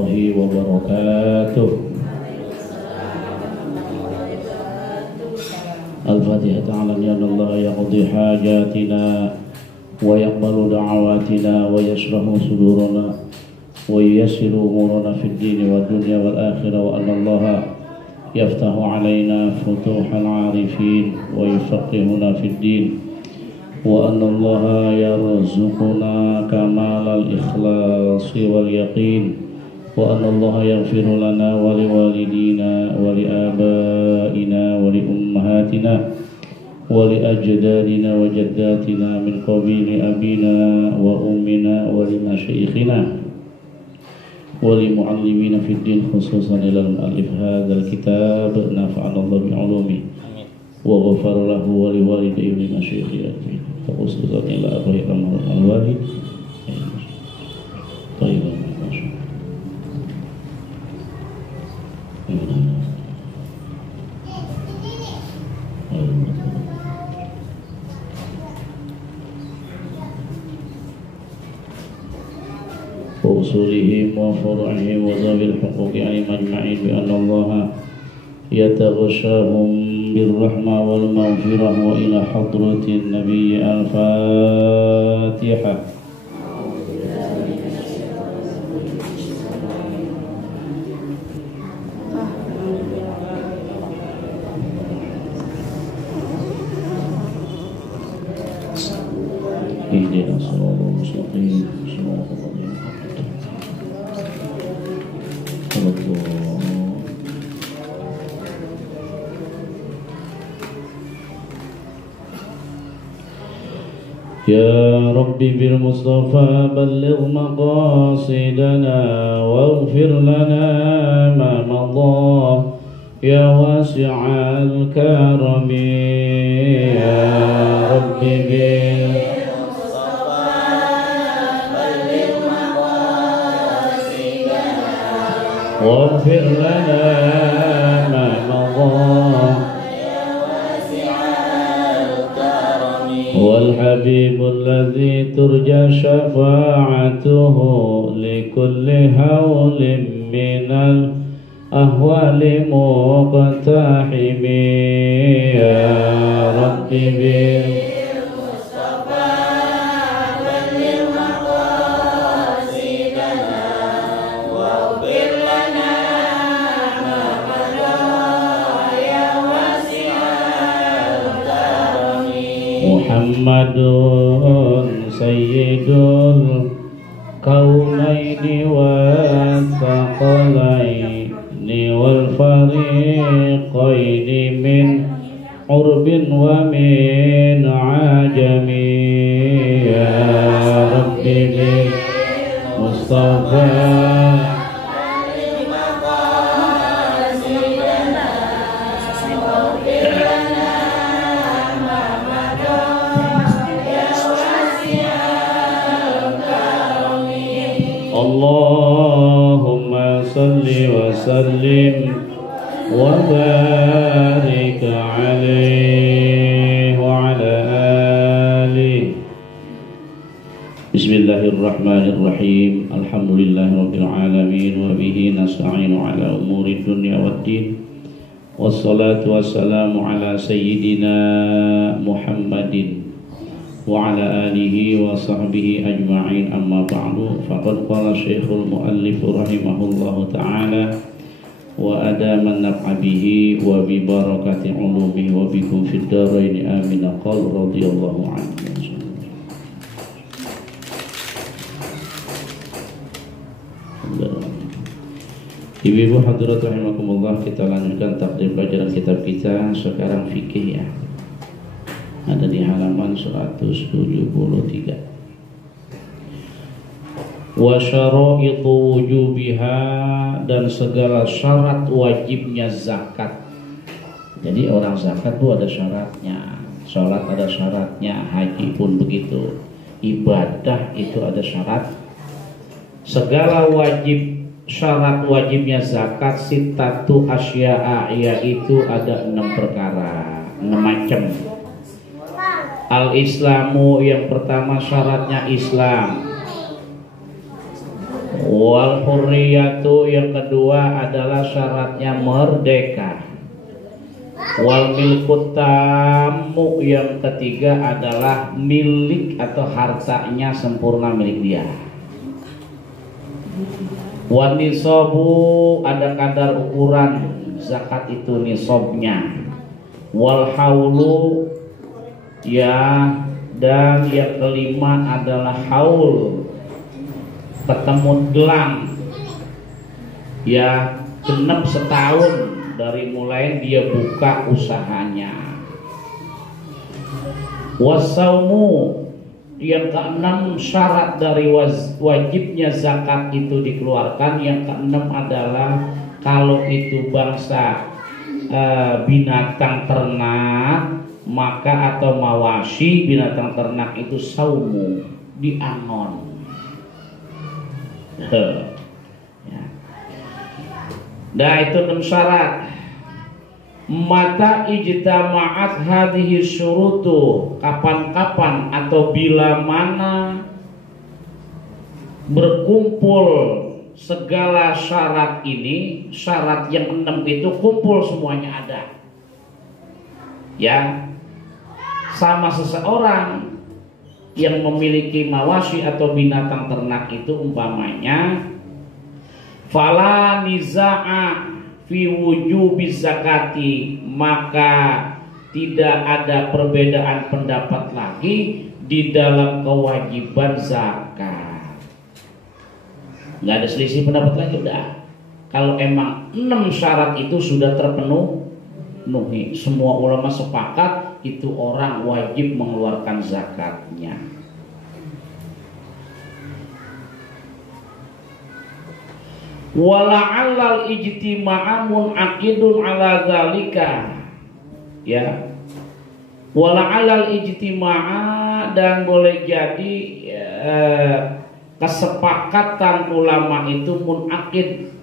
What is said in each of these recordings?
وبركاته. الفاتحة على أن الله يقضي حاجاتنا ويقبل دعواتنا ويشرح صدورنا وييسر أمورنا في الدين والدنيا والآخرة، وأن الله يفتح علينا فتوح العارفين ويفقهنا في الدين، وأن الله يرزقنا كمال الإخلاص واليقين، وأن الله يغفر لنا ولوالدينا ولآبائنا ولأمهاتنا ولأجدادنا وجداتنا من قبيل أبينا وأمنا ولمشايخنا ولمعلمين في الدين، خصوصا إلى المؤلف هذا الكتاب، نفعنا الله بعلومه وغفر له ولوالديه ولمشايخه أجمعين، خصوصا إلى أبوه الوالد. طيب وأصولهم وفروعهم وذوي الحقوق عليهم أجمعين بأن الله يتغشاهم بالرحمة والمغفرة، وإلى حضرة النبي الفاتحة. اهدنا الصراط المستقيم صراط الذين أنعمت عليهم. يا ربي بالمصطفى بلغ مقاصدنا واغفر لنا ما مضى يا واسع الكرم. يا ربي بالمصطفى بلغ مقاصدنا واغفر لنا ما مضى والحبيب الذي ترجى شفاعته لكل هول من الأهوال مقتحم. يا ربي بالمصطفى بلغ مقاصدنا واغفر لنا ما مضى يا واسع الكرم. محمد سيد الكونين والثقلين والفريقين من عرب ومن عجم. يا ربي بالمصطفى اللهم صل وسلم وبارك عليه وعلى آله. بسم الله الرحمن الرحيم. الحمد لله رب العالمين وبه نستعين على أمور الدنيا والدين، والصلاة والسلام على سيدنا محمد وعلى آله وصحبه أجمعين. أما بعد، فقد قال الشيخ المؤلف رحمه الله تعالى: وأدام النفع به وببركة علومه وبكم في الدارين آمين. قال رضي الله عنه. Ibu-ibu hadirat rahimakumullah, kita lanjutkan takdim pelajaran kitab kita sekarang fikih ya. Ada di halaman 173. Wa syara'itu wujubiha, dan segala syarat wajibnya zakat. Jadi orang zakat itu ada syaratnya, sholat ada syaratnya, haji pun begitu, ibadah itu ada syarat. Segala wajib, syarat wajibnya zakat sittatu asya'a, yaitu ada 6 perkara, 6 macam. Al-Islamu, yang pertama syaratnya Islam. Wal hurriyatu yang kedua adalah syaratnya merdeka. Wal milkut tamu yang ketiga adalah milik atau hartanya sempurna milik dia. Wan nisabu ada kadar ukuran zakat itu nisabnya. Wal haulu ya, dan yang kelima adalah haul, ketemu gelang ya, genep setahun dari mulai dia buka usahanya. Wasaumu yang keenam syarat dari wajibnya zakat itu dikeluarkan. Yang keenam adalah kalau itu bangsa binatang ternak, maka atau mawasi binatang ternak itu saumu diangon. Nah itu 6 syarat. Mata ijtama'at hadhihi syurutu, kapan-kapan atau bila mana berkumpul segala syarat ini, syarat yang 6 itu kumpul semuanya ada ya, sama seseorang yang memiliki mawasi atau binatang ternak itu umpamanya, fala niza'a fi wujubi zakati, maka tidak ada perbedaan pendapat lagi di dalam kewajiban zakat. Nggak ada selisih pendapat lagi udah. Kalau emang 6 syarat itu sudah terpenuhi, semua ulama sepakat itu orang wajib mengeluarkan zakatnya. Wala'allal ijtima'a mun'aqidun ala zalika ya. Wala'allal ijtima'a, dan boleh jadi kesepakatan ulama itu mun'aqid,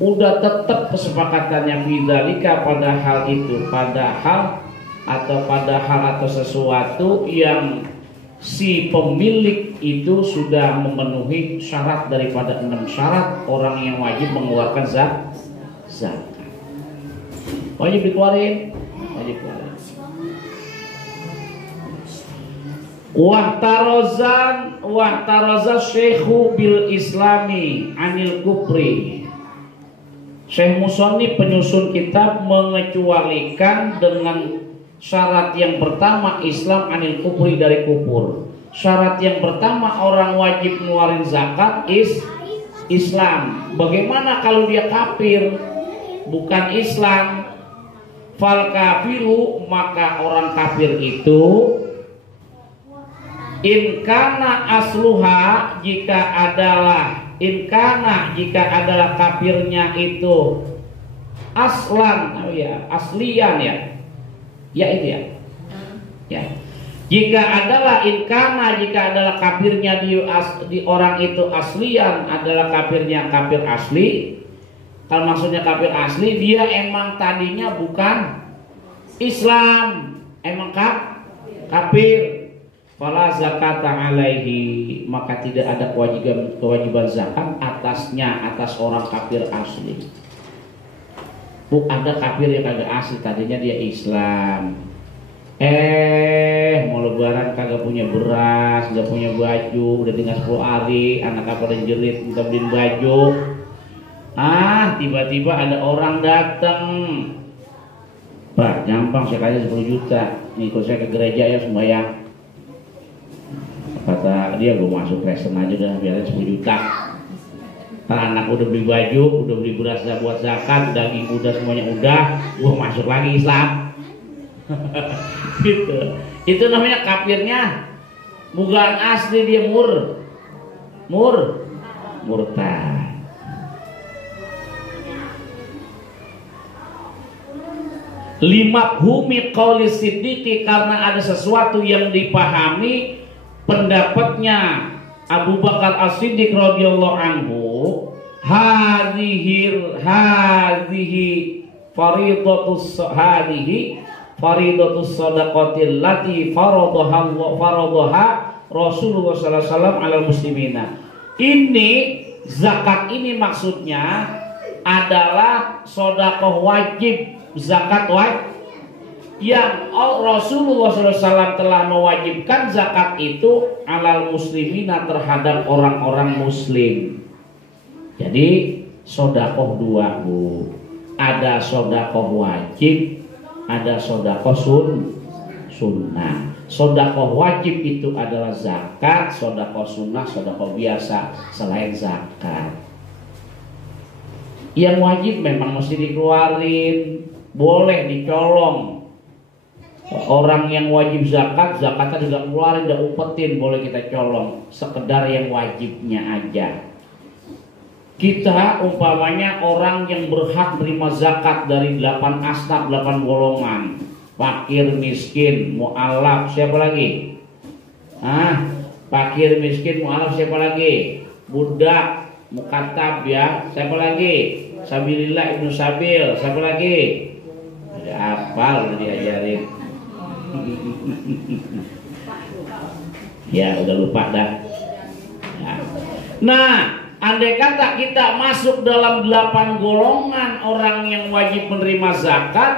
udah tetap kesepakatannya bidzalika pada hal itu, pada hal atau sesuatu yang si pemilik itu sudah memenuhi syarat daripada 6 syarat orang yang wajib mengeluarkan zakat. Wajib dikeluarin, wajib keluarin. Wahtaroza syekhu bil islami anil kufri. Syekh Musannif penyusun kitab mengecualikan dengan syarat yang pertama Islam anil kufri, dari kufur. Syarat yang pertama orang wajib ngeluarin zakat Islam. Bagaimana kalau dia kafir, bukan Islam? Fal kafiru, maka orang kafir itu inkana asluha, jika adalah kafirnya itu aslan, aslian ya itu ya. Jika adalah kafirnya di orang itu aslian, adalah kafirnya kafir asli. Kalau maksudnya kafir asli, dia emang tadinya bukan Islam, emang kafir. Fala zakata alaihi, maka tidak ada kewajiban zakat atas orang kafir asli. Ada kafir yang kagak asli, tadinya dia Islam. Mau lebaran kagak punya beras, gak punya baju, udah tinggal 10 hari, anak apa udah jerit minta beliin baju. Tiba-tiba ada orang datang, Pak, gampang saya kasih 10 juta, ikut saya ke gereja ya sembahyang. Kata dia, gue masuk Kristen aja dah, biarin 10 juta. Anak udah beli baju, udah beli beras buat zakat, daging udah semuanya udah, gue masuk lagi Islam. Gitu. Itu namanya kafirnya bukan asli, dia murtad. Lima humi qauli siddiqi, karena ada sesuatu yang dipahami pendapatnya Abu Bakar As-Siddiq radhiyallahu anhu, hadhihi faridatus shadaqatil lati faradaha Rasulullah sallallahu alaihi wasallam 'alal muslimina. Ini zakat ini maksudnya adalah sedekah wajib, zakat wajib yang Rasulullah SAW telah mewajibkan zakat itu alal muslimina terhadap orang-orang muslim. Jadi sedekah dua, Bu. Ada sedekah wajib, ada sedekah sunnah. Sedekah wajib itu adalah zakat, sedekah sunnah, sedekah biasa selain zakat. Yang wajib memang mesti dikeluarin, boleh dicolong. Orang yang wajib zakat, zakatnya juga keluarin, udah umpetin, boleh kita colong. Sekedar yang wajibnya aja. Kita umpamanya orang yang berhak menerima zakat dari 8 asnaf, 8 golongan. Fakir, miskin, mu'alaf, siapa lagi? Fakir, miskin, mu'alaf, siapa lagi? Budak, mukatab ya, siapa lagi? Sabilillah, ibnu sabil, siapa lagi? Ada hafal udah diajarin. Ya udah lupa dah. Nah, andai kata kita masuk dalam 8 golongan orang yang wajib menerima zakat,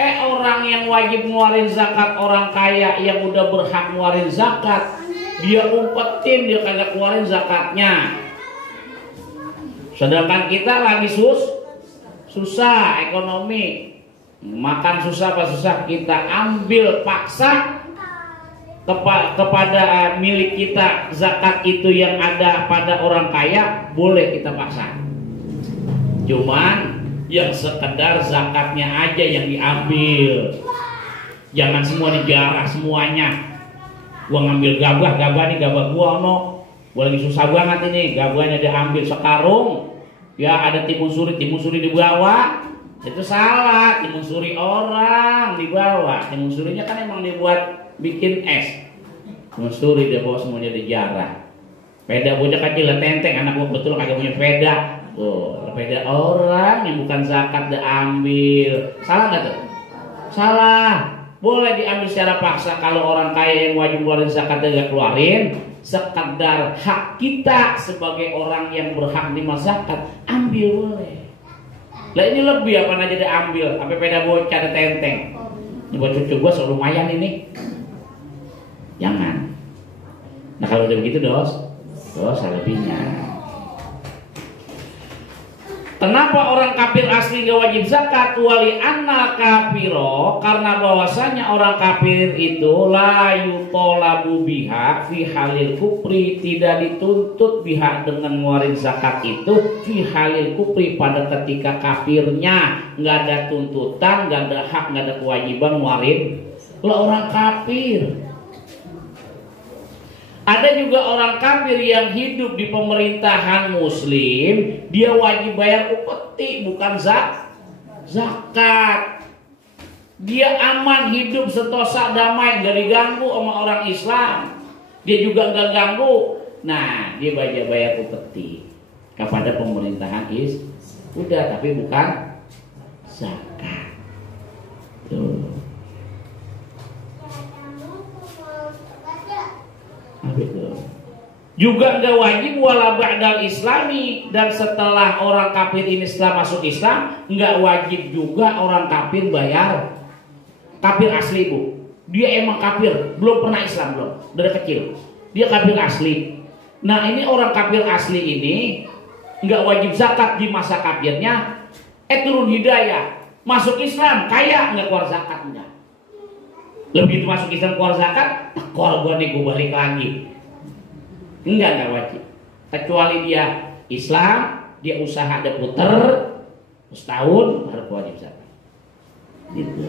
orang yang wajib ngeluarin zakat, orang kaya yang udah berhak ngeluarin zakat, dia umpetin, dia kagak keluarin zakatnya. Sedangkan kita lagi susah ekonomi, makan susah apa susah, kita ambil paksa kepada milik kita zakat itu yang ada pada orang kaya, boleh kita paksa. Cuman yang sekedar zakatnya aja yang diambil, jangan semua dijarah semuanya. Gua ngambil gabah nih, gabah gua gua lagi susah banget ini, gabahnya diambil sekarung, ya ada timun suri dibawa. Itu salah, timun suri orang dibawa. Timun surinya kan emang dibuat bikin es. Timun suri dia bawa semuanya dijarah. Peda bocah kecil tenteng, anak gua betul kagak punya peda. Peda orang yang bukan zakat diambil. Salah nggak tuh? Salah. Boleh diambil secara paksa kalau orang kaya yang wajib keluarin zakat dia keluarin. Sekedar hak kita sebagai orang yang berhak menerima zakat, ambil boleh. Lah ini lebih apa aja diambil, sampai peda bocah ada tenteng. Ini buat cucu gua selalu lumayan ini. Jangan. Nah kalau udah begitu dosa lebihnya. Kenapa orang kafir asli gak wajib zakat? Wali anna kafiro, karena bahwasanya orang kafir itu la yutolabu biha fi halil kufri, tidak dituntut biha dengan ngeluarin zakat itu fi halil kufri, pada ketika kafirnya nggak ada tuntutan, nggak ada hak, nggak ada kewajiban ngeluarin. Lah orang kafir. Ada juga orang kafir yang hidup di pemerintahan muslim, dia wajib bayar upeti bukan zakat. Dia aman hidup sentosa damai, gak diganggu sama orang Islam. Dia juga gak ganggu. Nah, dia bayar upeti kepada pemerintahan udah, tapi bukan zakat. Tuh. Juga nggak wajib wala ba'dal islami, dan setelah orang kafir ini setelah masuk Islam nggak wajib juga orang kafir bayar. Kafir asli, Bu, dia emang kafir, belum pernah Islam, belum dari kecil dia kafir asli. Nah ini orang kafir asli ini nggak wajib zakat di masa kafirnya, turun hidayah masuk Islam kaya, nggak keluar zakat, enggak. Lebih itu masuk Islam keluar zakat, tekor gua nih, gua balik lagi. Enggak wajib. Kecuali dia Islam, dia usaha ada puter setahun baru wajib zakat. Gitu.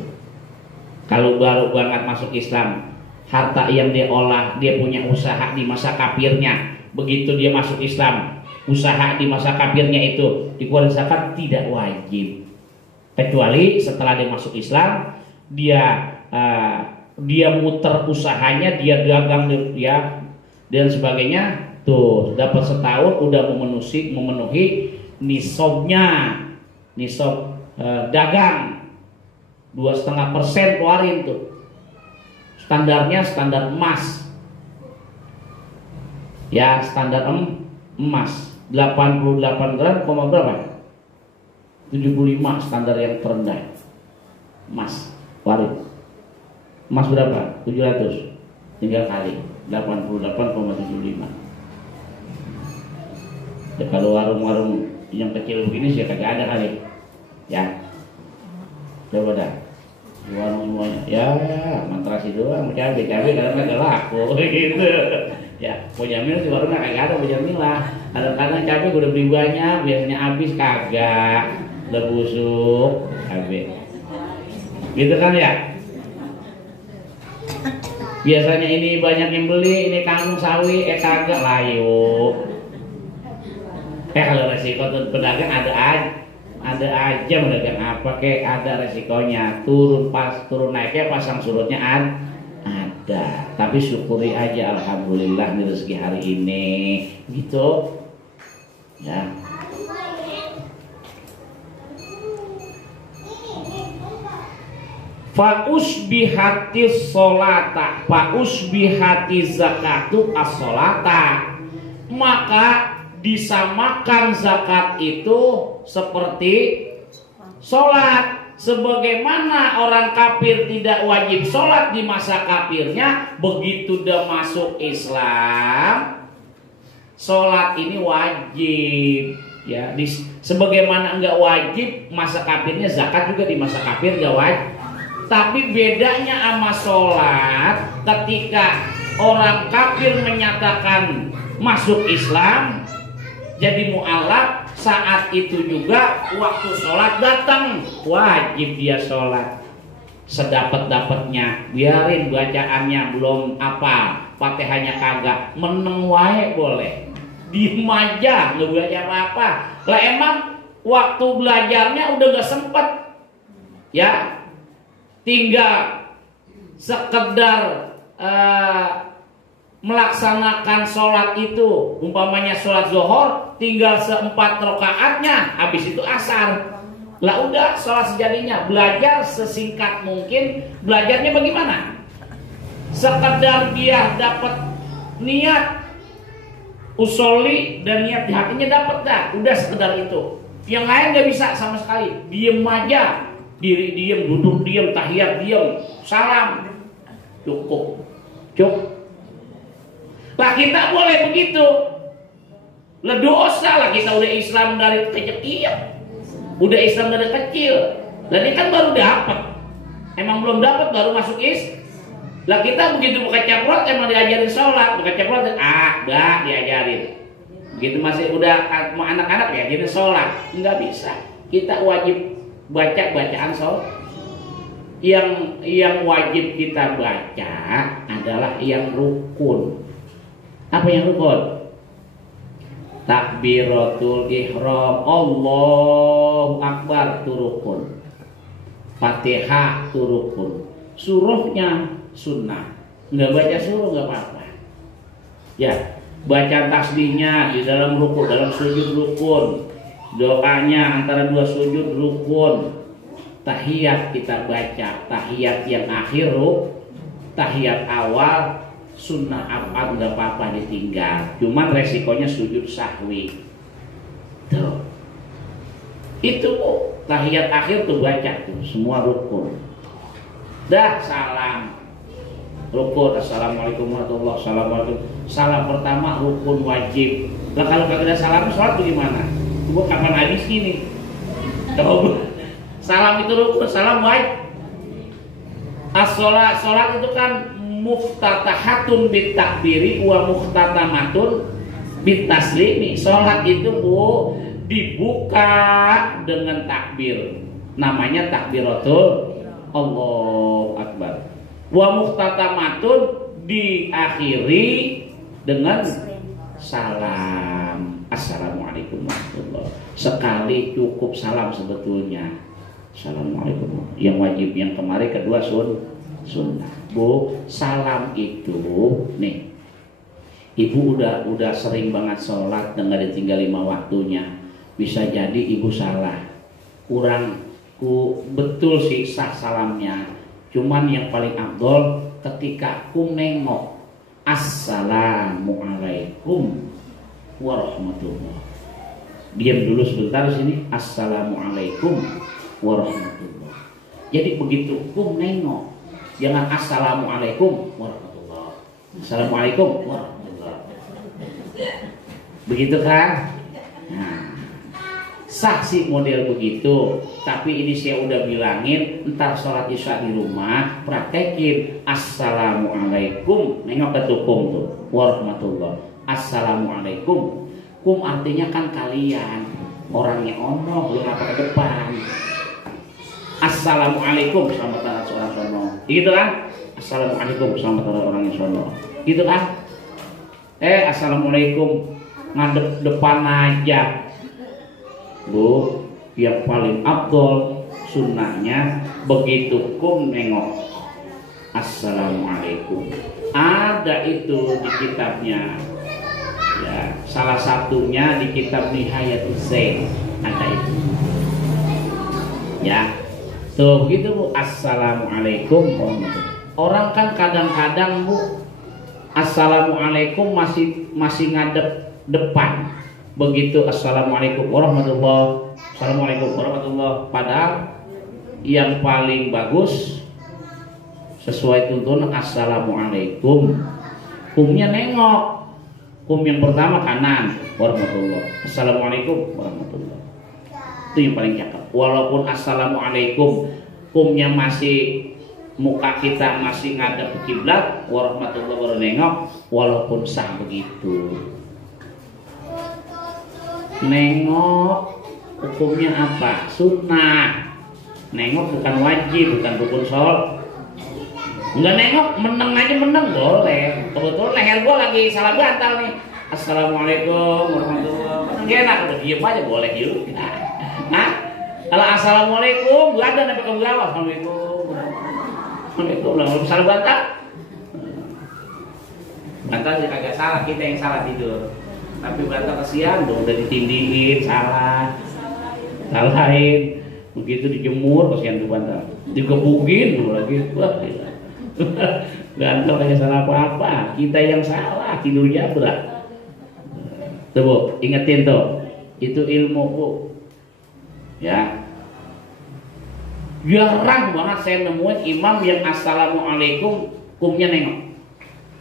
Kalau baru banget masuk Islam, harta yang dia olah, dia punya usaha di masa kafirnya, begitu dia masuk Islam, usaha di masa kafirnya itu dikeluarkan zakat, tidak wajib. Kecuali setelah dia masuk Islam, dia muter usahanya, dia dagang, dia dan sebagainya, tuh dapat setahun udah memenuhi nisabnya, nisab dagang 2,5% keluarin tuh. Standarnya standar emas, ya standar emas 88 gram, berapa? 75 standar yang terendah. Emas warid. Emas berapa? 700. Tinggal kali 88,75. Ya, kalau warung-warung yang kecil begini sih kagak ada kali. Ya. Coba dah. Warung semuanya. Ya, mantrasi doang, cabai kadang kagak laku gitu. Ya, Bojamil di warung kagak ada Bojamil lah. Kadang-kadang cabai gue udah beli banyak, biasanya habis kagak. Udah busuk cabai. Gitu kan ya? Biasanya ini banyak yang beli, ini kangkung sawi, kagak layu. Kalau resiko tuh pedagang ada aja pedagang apa kek ada resikonya, turun naiknya pasang surutnya ada. Tapi syukuri aja, alhamdulillah nih rezeki hari ini, gitu ya. Fausbihati sholata, fausbihati zakatu as-sholata, maka disamakan zakat itu seperti sholat. Sebagaimana orang kafir tidak wajib sholat di masa kafirnya, begitu udah masuk Islam, sholat ini wajib. Ya, sebagaimana enggak wajib masa kafirnya, zakat juga di masa kafir enggak wajib. Tapi bedanya sama sholat, ketika orang kafir menyatakan masuk Islam, jadi mu'alaf, saat itu juga waktu sholat datang, wajib dia sholat. Sedapat-dapatnya, biarin bacaannya belum apa, Fatihahnya kagak, meneng wae boleh. Diem aja, nggak baca apa-apa. Lah emang waktu belajarnya udah gak sempet, ya. Tinggal sekedar melaksanakan sholat itu, umpamanya sholat zuhur tinggal 4 rakaatnya, habis itu asar. Lah udah sholat sejadinya, belajar sesingkat mungkin. Belajarnya bagaimana? Sekedar dia dapat niat usolli dan niat di hatinya dapat dah, udah sekedar itu. Yang lain nggak bisa sama sekali, diem aja. Diri diem, duduk diem, tahiyat diem, salam, cukup. Lah kita boleh begitu. Lah dosa lah, kita udah Islam dari kecil, udah Islam dari kecil. Lah ini kan baru dapat, emang belum dapat baru masuk Islam. Lah kita begitu buka caprot emang diajarin sholat, buka caprot udah diajarin. Begitu masih udah mau anak-anak ya jadi sholat, nggak bisa. Kita wajib baca bacaan sholat. Yang wajib kita baca adalah yang rukun. Apa yang rukun? Takbiratul ihram, Allahu Akbar itu rukun. Fatihah itu rukun. Suruhnya sunnah. Nggak baca suruh nggak apa-apa. Ya, baca tasbihnya di dalam rukun, dalam sujud rukun. Doanya antara 2 sujud rukun. Tahiyat kita baca, tahiyat yang akhir tahiyat awal sunnah apa nggak apa-apa ditinggal. Cuman resikonya sujud sahwi. Tuh. Itu tahiyat akhir tuh baca tuh semua rukun. Dah salam. Rukun, assalamualaikum warahmatullahi wabarakatuh. Salam pertama rukun wajib. Lah kalau kagak ada salam sholat bagaimana? Gua kapan habis ini? Coba. Salam itu rukun, salam wajib. As-sholat itu kan muftatahatun bit takbiri wa muhtatamatun bit taslimi. Sholat itu dibuka dengan takbir. Namanya takbiratul Allahu Akbar. Wa muhtatamatun diakhiri dengan salam. Assalamualaikum warahmatullahi wabarakatuh. Sekali cukup salam sebetulnya. Assalamualaikum. Yang wajib yang kemarin kedua sunnah. Bu, salam itu nih. Ibu udah sering banget sholat dan gak ditinggal 5 waktunya. Bisa jadi ibu salah. Betul sih sah salamnya. Cuman yang paling afdol ketika ku nengok assalamualaikum, warahmatullahi. Diam dulu sebentar di sini. Assalamualaikum warahmatullahi. Jadi begitu kum nengok, jangan assalamualaikum warahmatullahi. Assalamualaikum warahmatullahi. Begitu kan? Nah, saksi model begitu. Tapi ini saya udah bilangin, entar sholat isya di rumah praktekin assalamualaikum. Nengok ke kum tuh warahmatullahi. Assalamualaikum. Kum artinya kan kalian, orangnya ono, lu ngapa ke depan. Assalamualaikum, selamat datang seorang sono. Gitu kan? Assalamualaikum, selamat datang orang yang sono. Gitu kan? Assalamualaikum ngadep depan aja. Bu, yang paling afdol sunnahnya begitu kum nengok assalamualaikum. Ada itu di kitabnya. Ya, salah satunya di kitab Nihayatul Zain ada itu. Ya. Tuh begitu Bu, assalamualaikum warahmatullahi. Orang kan kadang-kadang Bu, assalamualaikum masih ngadep depan. Begitu assalamualaikum warahmatullahi, assalamualaikum warahmatullahi. Padahal yang paling bagus sesuai tuntunan assalamualaikum. Kumnya nengok. Kum yang pertama kanan warahmatullahi. Assalamualaikum warahmatullahi. Itu yang paling cakep. Walaupun assalamualaikum kumnya masih muka kita masih ngadep ke kiblat warahmatullahi wabarakatuh nengok, walaupun sah begitu. Nengok hukumnya apa? Sunnah. Nengok bukan wajib, bukan rukun sholat. Enggak nengok, meneng aja meneng boleh. Kebetulan leher gua lagi salah bantal nih. Assalamualaikum warahmatullahi wabarakatuh. Gak enak, udah diem aja boleh yuk. Nah, kalau assalamualaikum, gua ada sampai ke bawah. Assalamualaikum. Assalamualaikum. Salah bantal. Bantal sih kagak salah, kita yang salah tidur. Tapi bantal kesian dong, udah ditindingin, salahin. Begitu dijemur kesian tuh bantal. Digebukin dulu lagi. Wah, bantal kagak salah apa-apa. Kita yang salah, tidurnya berat. Tuh Bu, ingetin tuh. Itu ilmu Bu. Ya. Jarang banget saya nemuin imam yang assalamualaikum kumnya nengok.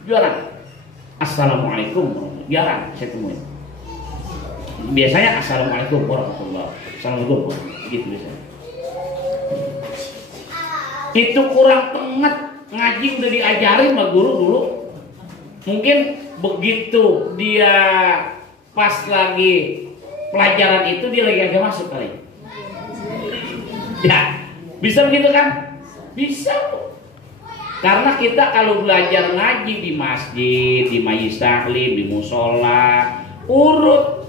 Jarang. Assalamualaikum. Jarang saya temuin. Biasanya assalamualaikum warahmatullahi wabarakatuh. Assalamualaikum gitu biasanya. Itu kurang tenget, ngaji udah diajarin sama guru dulu. Mungkin begitu dia pas lagi pelajaran itu dia lagi agak masuk kali. Ya, bisa begitu kan? Bisa. Karena kita kalau belajar ngaji di masjid, di majelis taklim, di musola, urut,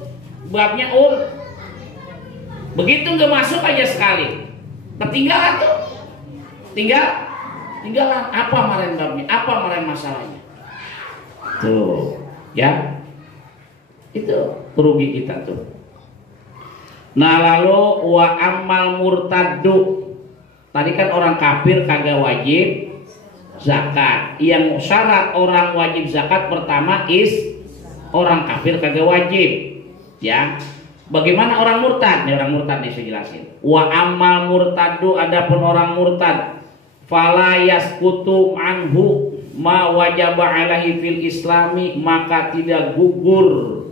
babnya urut. Begitu nggak masuk aja sekali, ketinggalan tuh, tinggalan. Apa kemarin babnya? Apa kemarin masalahnya? Tuh, ya, itu perugi kita tuh. Nah lalu wa amal murtaddu. Tadi kan orang kafir kagak wajib zakat. Yang syarat orang wajib zakat pertama orang kafir kagak wajib. Ya. Bagaimana orang murtad? Ini orang murtad nih saya jelasin. Wa amal murtaddu, adapun orang murtad fala yasqutu anhu ma wajaba alaihi fil islami, maka tidak gugur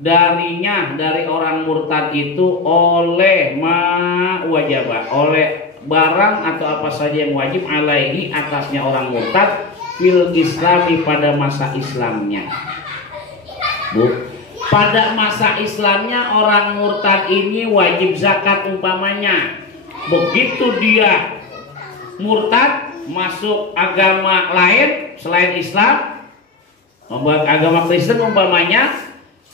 darinya, dari orang murtad itu oleh ma wajaba, oleh barang atau apa saja yang wajib alaihi atasnya orang murtad fil islami, pada masa Islamnya. Bu, pada masa Islamnya orang murtad ini wajib zakat umpamanya. Begitu dia murtad masuk agama lain selain Islam, membuat agama Kristen umpamanya,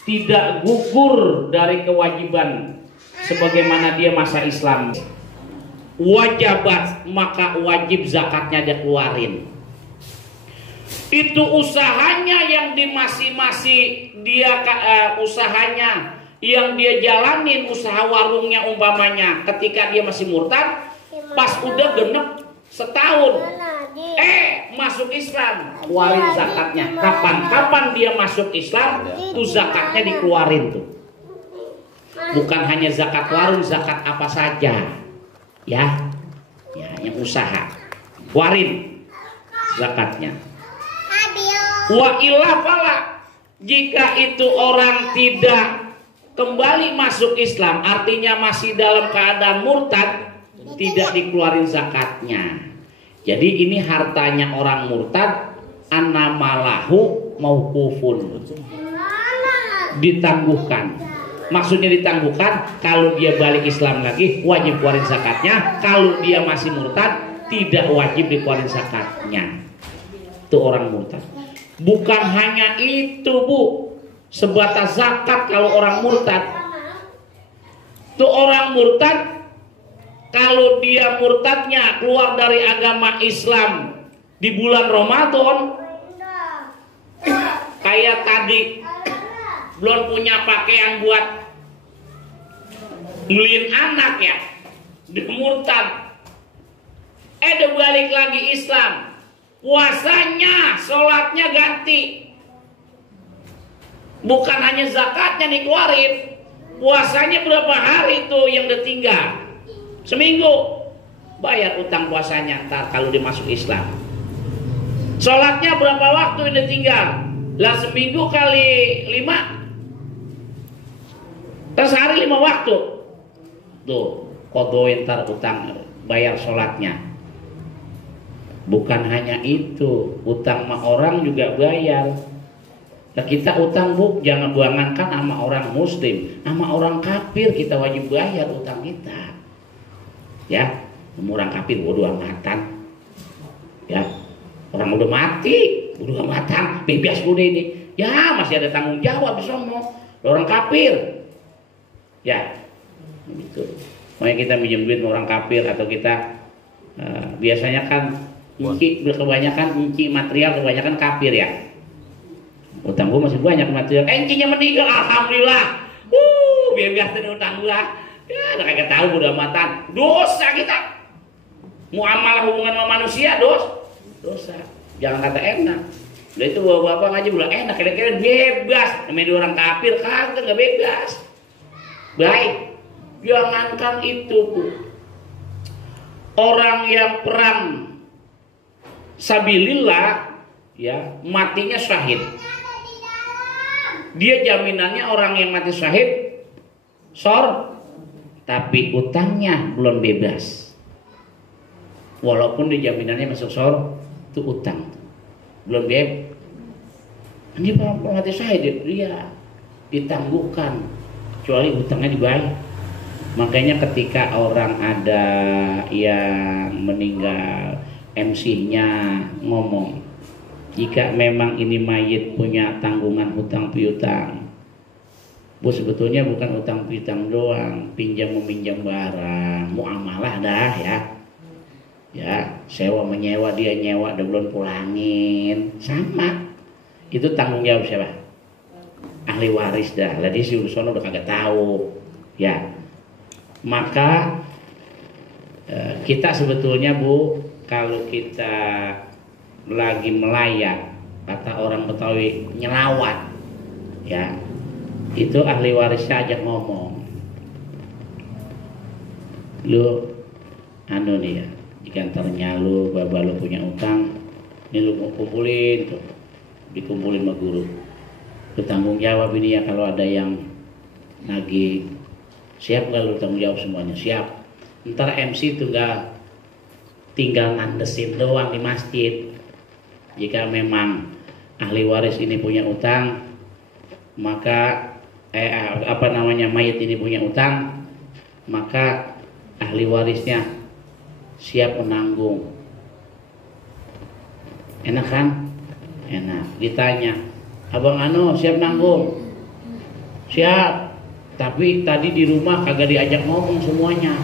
tidak gugur dari kewajiban sebagaimana dia masa Islam. Wajabat, maka wajib zakatnya dia keluarin. Itu usahanya yang di masing-masing dia usahanya yang dia jalanin, usaha warungnya umpamanya ketika dia masih murtad, pas udah genep setahun, masuk Islam, keluarin zakatnya. Kapan dia masuk Islam, tuh zakatnya dikeluarin tuh. Bukan hanya zakat warung, zakat apa saja, ya yang usaha, keluarin zakatnya. Wa illa fala, jika itu orang tidak kembali masuk Islam, artinya masih dalam keadaan murtad, tidak dikeluarin zakatnya. Jadi ini hartanya orang murtad, annamalahu mauqufun, ditangguhkan. Maksudnya ditangguhkan, kalau dia balik Islam lagi wajib keluarin zakatnya, kalau dia masih murtad tidak wajib dikeluarin zakatnya. Itu orang murtad. Bukan hanya itu, Bu, sebatas zakat kalau orang murtad. Itu orang murtad, kalau dia murtadnya keluar dari agama Islam di bulan Ramadan, kayak tadi belum punya pakaian buat beliin anak ya, dia murtad, dia balik lagi Islam, puasanya, sholatnya ganti, bukan hanya zakatnya dikeluarin, puasanya berapa hari tuh yang ditinggal, seminggu, bayar utang puasanya ntar kalau dia masuk Islam. Sholatnya berapa waktu yang ditinggal, lah seminggu kali 5, sehari 5 waktu tuh, kodoin ntar utang, bayar sholatnya. Bukan hanya itu, utang sama orang juga bayar. Nah kita utang, Bu, jangan buangankan sama orang muslim, sama orang kafir kita wajib bayar utang kita. Ya, orang kafir bodo amatan. Ya, orang udah mati, bodo amatan, bebas udah ini. Ya, masih ada tanggung jawab semua. Orang kafir. Ya, gitu. Makanya kita minjem duit orang kafir atau kita biasanya kan kebanyakan material, kebanyakan kafir ya. Utang gua masih banyak material. Encinya meninggal, alhamdulillah. Biar utang gua. Ya, kagak tahu udah amatan. Dosa kita. Muamalah hubungan sama manusia dosa. Jangan kata enak. Udah itu bapak ngaji bilang enak, kira-kira bebas. Namanya orang kafir kagak enggak bebas. Baik, jangankan itu, Bu. Orang yang perang sabilillah, ya, matinya syahid. Dia jaminannya orang yang mati syahid, tapi utangnya belum bebas. Walaupun dia jaminannya masuk itu utang, belum bebas. Ini mati syahid, dia ditangguhkan. Kecuali hutangnya dibayar. Makanya ketika orang ada yang meninggal, MC-nya ngomong, jika memang ini mayit punya tanggungan hutang piutang, Bu, sebetulnya bukan hutang piutang doang, pinjam meminjam barang, muamalah dah ya. Ya, sewa menyewa, dia nyewa udah belum pulangin, sama. Itu tanggung jawab siapa? Ahli waris dah. Lah dia si urusan udah kagak tahu. Ya. Maka kita sebetulnya, Bu, kalau kita lagi melayat, kata orang Betawi nyelawat, ya, itu ahli warisnya ajak ngomong, lu nih ya, jika antaranya lu baba lu punya utang, ini lu kumpulin tuh, dikumpulin sama guru, bertanggung jawab ini ya, kalau ada yang nagih, siap gak lu tanggung jawab semuanya? Siap. Ntar MC itu gak tinggal nandesin doang di masjid. Jika memang ahli waris ini punya utang, maka mayit ini punya utang, maka ahli warisnya siap menanggung. Enak kan? Enak. Ditanya, abang siap nanggung? Siap. Tapi tadi di rumah kagak diajak ngomong semuanya.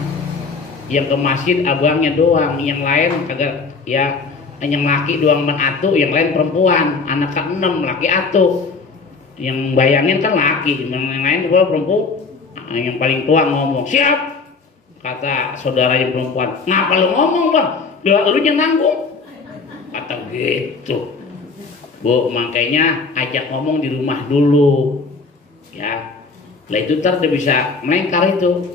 Yang ke masjid abangnya doang, yang lain kagak, ya, yang laki doang menatu, yang lain perempuan, anak ke-6 laki atu. Yang bayangin kan laki, yang lain juga perempuan. Yang paling tua ngomong, siap. Kata saudaranya perempuan, ngapa lu ngomong bang? Lu yang nanggung. Kata gitu. Bu, makanya ajak ngomong di rumah dulu. Ya. Lah itu ntar dia bisa melengkar itu.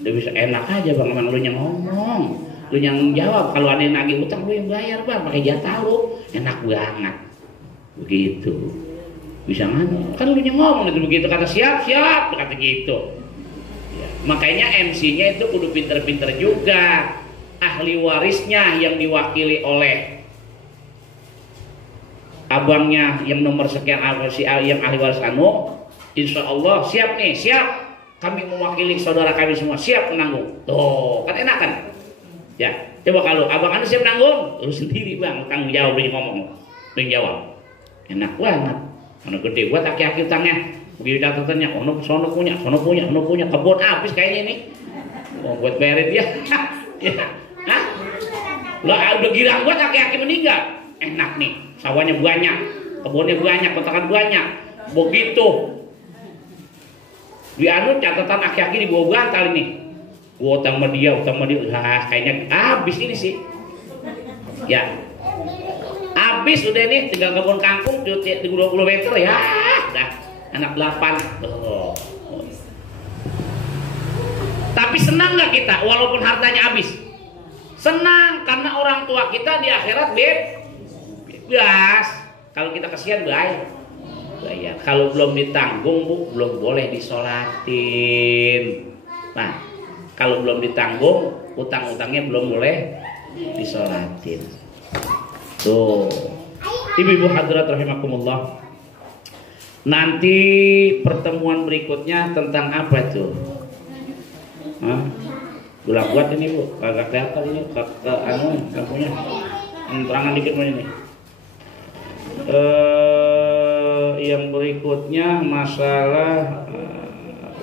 Dia bisa enak aja bang, emang lu yang ngomong. Lu yang jawab. Kalau ada yang nagih utang lu yang bayar bang, pakai jatah lu. Enak banget. Begitu. Bisa mana? Kan lu yang ngomong itu begitu. Kata siap, kata gitu. Ya. Makanya MC-nya itu kudu pinter-pinter juga. Ahli warisnya yang diwakili oleh abangnya yang nomor sekian yang ahli waris anu, insya Allah siap nih, siap kami mewakili saudara kami semua, siap menanggung. Tuh kan enak kan ya. Coba kalau abang anu siap nanggung, lu sendiri bang tanggung jawab, lu ngomong, lu jawab, enak banget. Anu gede buat aki-aki utangnya begitu catatannya, sono punya kebun habis kayaknya nih mau buat bayarin dia. Ya. Hah? Lah udah girang buat aki-aki meninggal, enak nih, sawahnya banyak, kebunnya banyak, kontrakan banyak. Begitu di anu catatan aki-aki di bawah bantal ini, gua utang sama dia, lah kayaknya habis ini sih. Ya, habis udah nih, tinggal kebun kangkung 20 meter ya, dah anak 8. Oh. Tapi senang nggak kita walaupun hartanya habis? Senang karena orang tua kita di akhirat bebas. Kalau kita kasihan bayar. Kalau belum ditanggung bu, belum boleh disolatin. Nah, kalau belum ditanggung, utang-utangnya belum boleh disolatin. Tuh, ibu-ibu hadirat rahimakumullah. Nanti pertemuan berikutnya tentang apa tuh? Hah? Gula buat ini bu, kagak kelihatan ini anu lampunya. Terangan dikit mau ini. Yang berikutnya masalah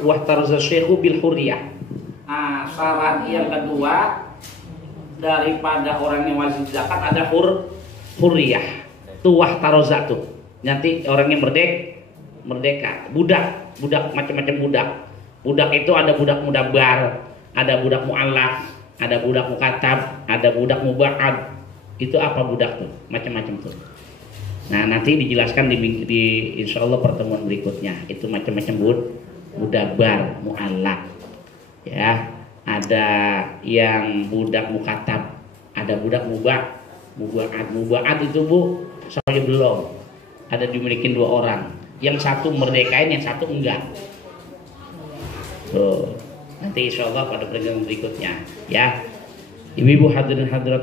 wahtarza syekhu bil hurriyah. Syarat yang kedua daripada orang yang wajib zakat ada hurriyah. Tuh wahtarza tuh. Nanti orang yang merdeka, budak macam-macam budak. Budak itu ada budak mudabar, ada budak mu'allaf, ada budak mukatab, ada budak muba'ad. Itu apa budak tuh? Macam-macam tuh. Nah, nanti dijelaskan di insyaallah pertemuan berikutnya. Itu macam-macam mudabar, mu'allaf. Ya, ada yang budak mukatab, ada budak muba'ad. Muba'ad itu bu, saya belum. Ada dimiliki 2 orang. Yang satu merdekain, yang satu enggak. Tuh. Nanti insyaallah pada pertemuan berikutnya ya. Ibu-ibu hadirin hadirat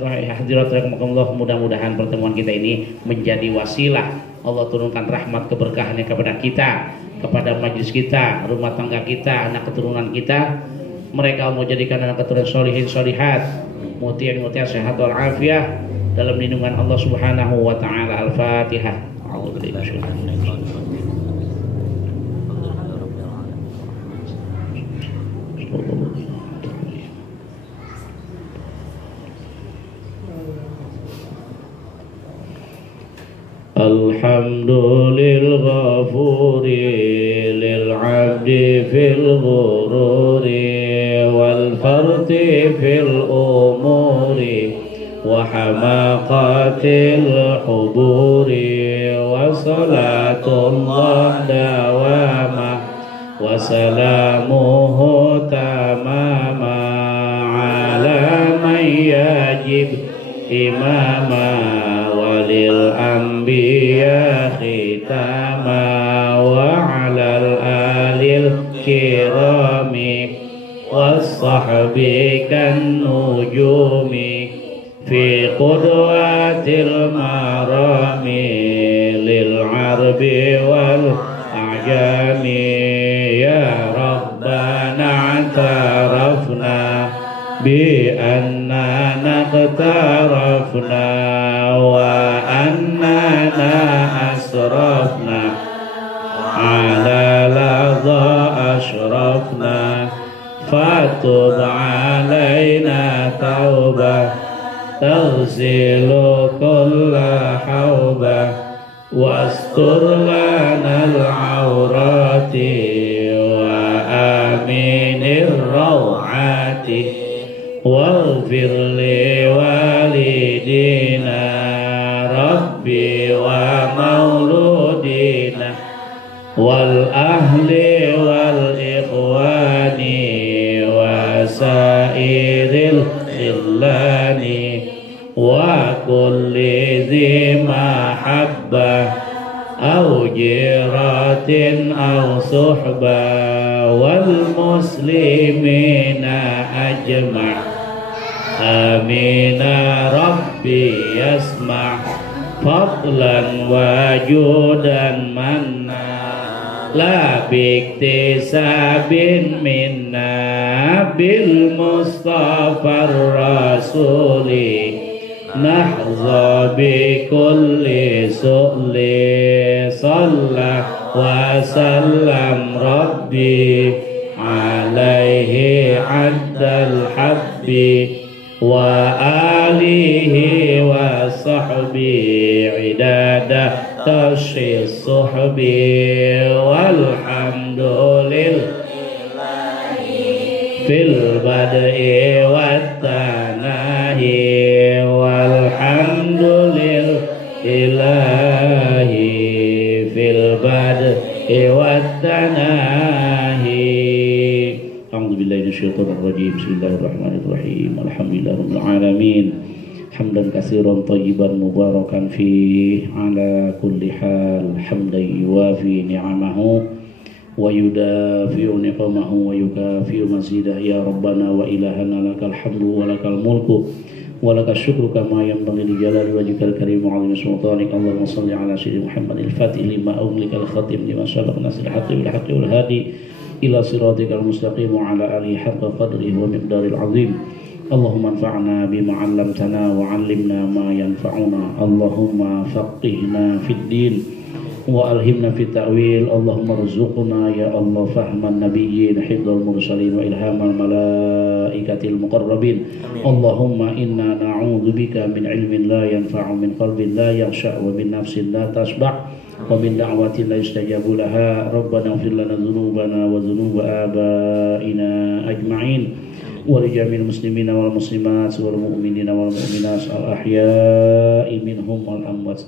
rahimakumullah, mudah-mudahan pertemuan kita ini menjadi wasilah Allah turunkan rahmat keberkahannya kepada kita, kepada majlis kita, rumah tangga kita, anak keturunan kita. Mereka mau jadikan anak keturunan sholihin sholihat, mutian sehat wal afiah dalam lindungan Allah Subhanahu wa taala. Al-Fatihah. Alhamdulil ghafuri lil abdi fil ghururi wal farti fil umuri wa hamaqatil huburi wa salatullah dawama wa salamuhu tamama ala man yajib imama walil anbiya khitama wa alal alil kirami was-sahbi kan nujumi fi qudwatil marami lil arbi wal ajami ya rabbana tarafna bi anna naqtarafna wa annana asrafna ala ladha ashrafna fatub alayna tawbah taghsilu kulla hawbah wastur lana al-awrati wa aminir rawati waghfir li wali wal ahli wal ikhwani wa sairil khillani wa kulli dhi mahabbah أو جيرة أو صحبة والمسلمين أجمع آمين ربي يسمع فضلا وجودا منا لا باكتساب منا بالمصطفى الرسول نحظى بكل سؤل صلى وسلم ربي عليه عد الحب وآله وصحبه عداد تشي الصحب والحمد لله في البدء والتناهي والحمد لله في البدء والتناهي. أعوذ بالله من الشيطان الرجيم. بسم الله الرحمن الرحيم. الحمد لله رب العالمين حمدا كثيرا طيبا مباركا فيه على كل حال حمدا يوافي نعمه ويدافع نقمه ويكافئ مزيده. يا ربنا وإلهنا لك الحمد ولك الملك ولك الشكر كما ينبغي لجلال وجهك الكريم وعظيم سلطانك. اللهم صل على سيدنا محمد الفاتح لما أغلق الختم لما سبق ناصر الحق بالحق والهادي إلى صراطك المستقيم وعلى آله حق قدره ومقدار العظيم. اللهم انفعنا بما علمتنا وعلمنا ما ينفعنا. اللهم فقهنا في الدين وألهمنا في التأويل. اللهم ارزقنا يا الله فهم النبيين حفظ المرسلين وإلهام الملائكة المقربين. اللهم إنا نعوذ بك من علم لا ينفع من قلب لا يخشع ومن نفس لا تشبع ومن دعوة لا يستجاب لها. ربنا اغفر لنا ذنوبنا وذنوب آبائنا أجمعين ولجميع المسلمين والمسلمات والمؤمنين والمؤمنات الأحياء منهم والأموات.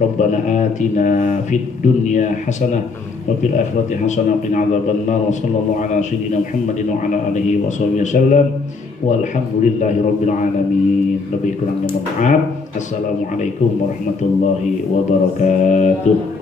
ربنا آتنا في الدنيا حسنة وفي الآخرة حسنة وقنا عذاب النار. وصلى الله على سيدنا محمد وعلى آله وصحبه وسلم والحمد لله رب العالمين. Lebih kurangnya mohon maaf. Assalamualaikum warahmatullahi wabarakatuh.